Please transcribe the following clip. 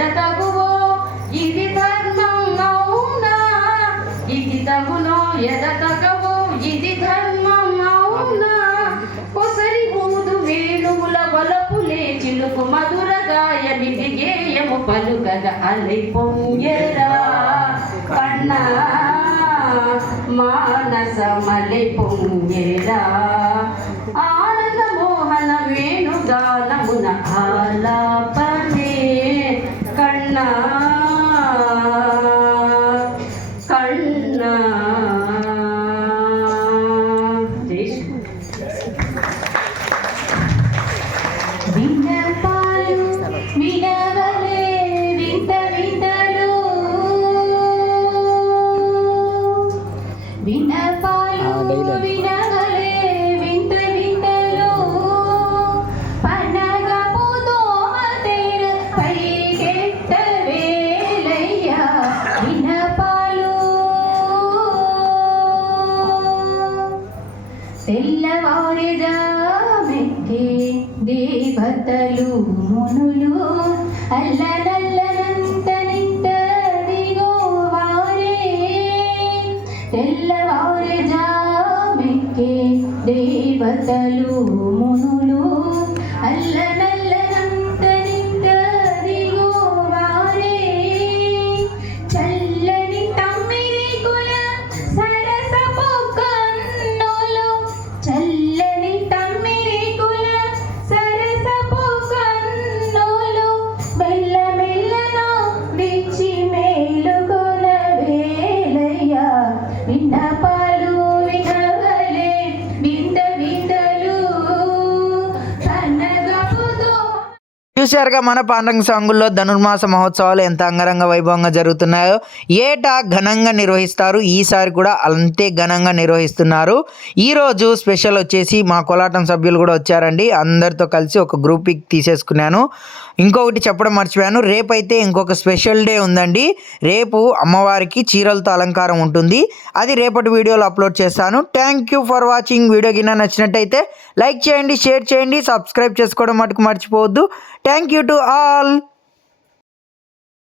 ఎదతగువో ఇది ధర్మం అవునా, ఇది తగునో ఎదతగవో ఇది ధర్మం అవునా. కొసరి ఊదు వేణువుల వలపులే చిలుకు మధుర గాయనిది గేయము పలుకగా అలై పొంగెరా కన్నా మానసమలై పొంగెరా. ఆనంద మోహన వేణుగానమున ఆలాపనే కన్నా కన్నా. విన్నపాలు వినవలే వింత వింతలు, విన్నపాలు వినవలే వింత వింతలు. పన్నగపు దోమతెర పైకెట్ట వేలయ్య విన్నపాలు. తెల్లవారెదామెక్కే దేవతలు మునులు అల్లనల్లనంత నింతదిగో వారే. తెల్లవారెదామెక్కే దేవతలు మునులు అల్లనల్లనంత నింతదిగో వారే. చల్లని తమ్మిరికుల సరసపు కన్నులు, చల్లని తమ్మిరికుల సరసపు కన్నులు. మెల్ల మెల్లన విచ్చి మేలుకొన వేలయ్య విన్నపాలు వినవలే వింత వింతలు. కన్నగపుతో చూశారుగా మన పాండ్రంగ సాంగుల్లో ధనుర్మాస మహోత్సవాలు ఎంత అంగరంగ వైభవంగా జరుగుతున్నాయో. ఏటా ఘనంగా నిర్వహిస్తారు, ఈసారి కూడా అంతే ఘనంగా నిర్వహిస్తున్నారు. ఈరోజు స్పెషల్ వచ్చేసి మా కోలాటం సభ్యులు కూడా వచ్చారండి. అందరితో కలిసి ఒక గ్రూప్ పిక్ తీసేసుకున్నాను. ఇంకొకటి చెప్పడం మర్చిపోయాను, రేపైతే ఇంకొక స్పెషల్ డే ఉందండి. రేపు అమ్మవారికి చీరలతో అలంకారం ఉంటుంది. అది రేపటి వీడియోలో అప్లోడ్ చేస్తాను. Thank you for watching. Video కింద నచ్చినట్టయితే లైక్ చేయండి, షేర్ చేయండి, సబ్స్క్రైబ్ చేసుకోవడం మటుకు మర్చిపోవద్దు. Thank you to all.